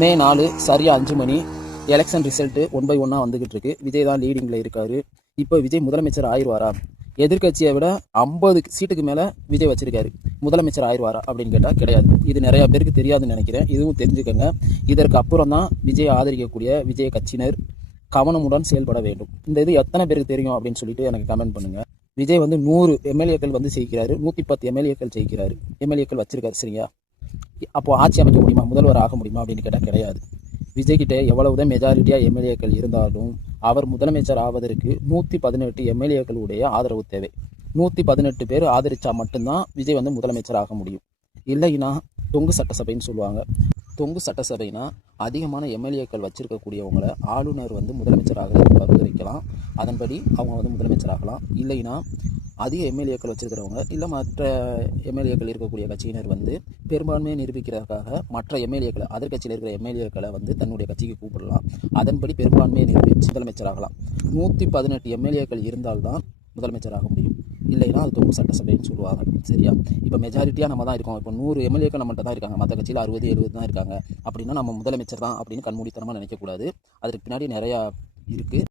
மே 4 சரியா 5 மணி election result 1 by 1 வந்துகிட்டு இருக்கு. விஜய் தான் லீடிங்கில் இருக்காரு. இப்போ விஜய் முதலமைச்சர் ஆயிடுவாரா? எதிர்கட்சியை விட 50 சீட்டுக்கு மேலே விஜய் வச்சிருக்காரு. முதலமைச்சர் ஆயிடுவாரா அப்படின்னு கேட்டால் கிடையாது. இது நிறையா பேருக்கு தெரியாதுன்னு நினைக்கிறேன். இதுவும் தெரிஞ்சுக்கங்க. இதற்கு அப்புறம் தான் விஜய் ஆதரிக்கக்கூடிய விஜய் கட்சியினர் கவனமுடன் செயல்பட வேண்டும். இந்த இது எத்தனை பேருக்கு தெரியும் அப்படின்னு சொல்லிட்டு எனக்கு கமெண்ட் பண்ணுங்க. விஜய் 100 எம்எல்ஏக்கள் ஜெயிக்கிறாரு, 110 எம்எல்ஏக்கள் ஜெயிக்கிறாரு, எம்எல்ஏக்கள் வச்சிருக்காரு. சரியா? அப்போ ஆட்சி அமைக்க முடியுமா, முதல்வர் ஆக முடியுமா அப்படின்னு கேட்டால் கிடையாது. விஜய்கிட்ட எவ்வளவுதான் மெஜாரிட்டியாக எம்எல்ஏக்கள் இருந்தாலும் அவர் முதலமைச்சர் ஆவதற்கு 118 எம்எல்ஏக்களுடைய ஆதரவு தேவை. 118 பேர் ஆதரித்தா மட்டும்தான் விஜய் முதலமைச்சர் ஆக முடியும். இல்லைன்னா தொங்கு சட்டசபைன்னு சொல்லுவாங்க. தொங்கு சட்டசபைனா அதிகமான எம்எல்ஏக்கள் வச்சிருக்கக்கூடியவங்களை ஆளுநர் முதலமைச்சராக பரிந்துரைக்கலாம். அதன்படி அவங்க முதலமைச்சர் ஆகலாம். இல்லைன்னா அதிக எம்எல்ஏக்கள் வச்சிருக்கிறவங்க இல்லை மற்ற எம்எல்ஏக்கள் இருக்கக்கூடிய கட்சியினர் பெரும்பான்மையை நிரூபிக்கிறதுக்காக மற்ற எம்எல்ஏக்களை எதிர்கட்சியில் இருக்கிற எம்எல்ஏக்களை தன்னுடைய கட்சிக்கு கூப்பிடலாம். அதன்படி பெரும்பான்மையை நிரூபித்து முதலமைச்சர் ஆகலாம். 118 எம்எல்ஏக்கள் இருந்தால்தான் முதலமைச்சர் ஆக முடியும். இல்லைன்னா அது தொங்கு சட்டசபைன்னு சொல்லுவாங்க. சரியா? இப்போ மெஜாரிட்டியாக நம்ம தான் இருக்கோம். இப்போ 100 எம்எல்ஏக்கள் நம்மகிட்ட தான் இருக்காங்க. மற்ற கட்சியில் 60 70 தான் இருக்காங்க. அப்படின்னா நம்ம முதலமைச்சர் தான் அப்படின்னு கண்மூடித்தனமாக நினைக்கக்கூடாது. அதுக்கு பின்னாடி நிறையா இருக்குது.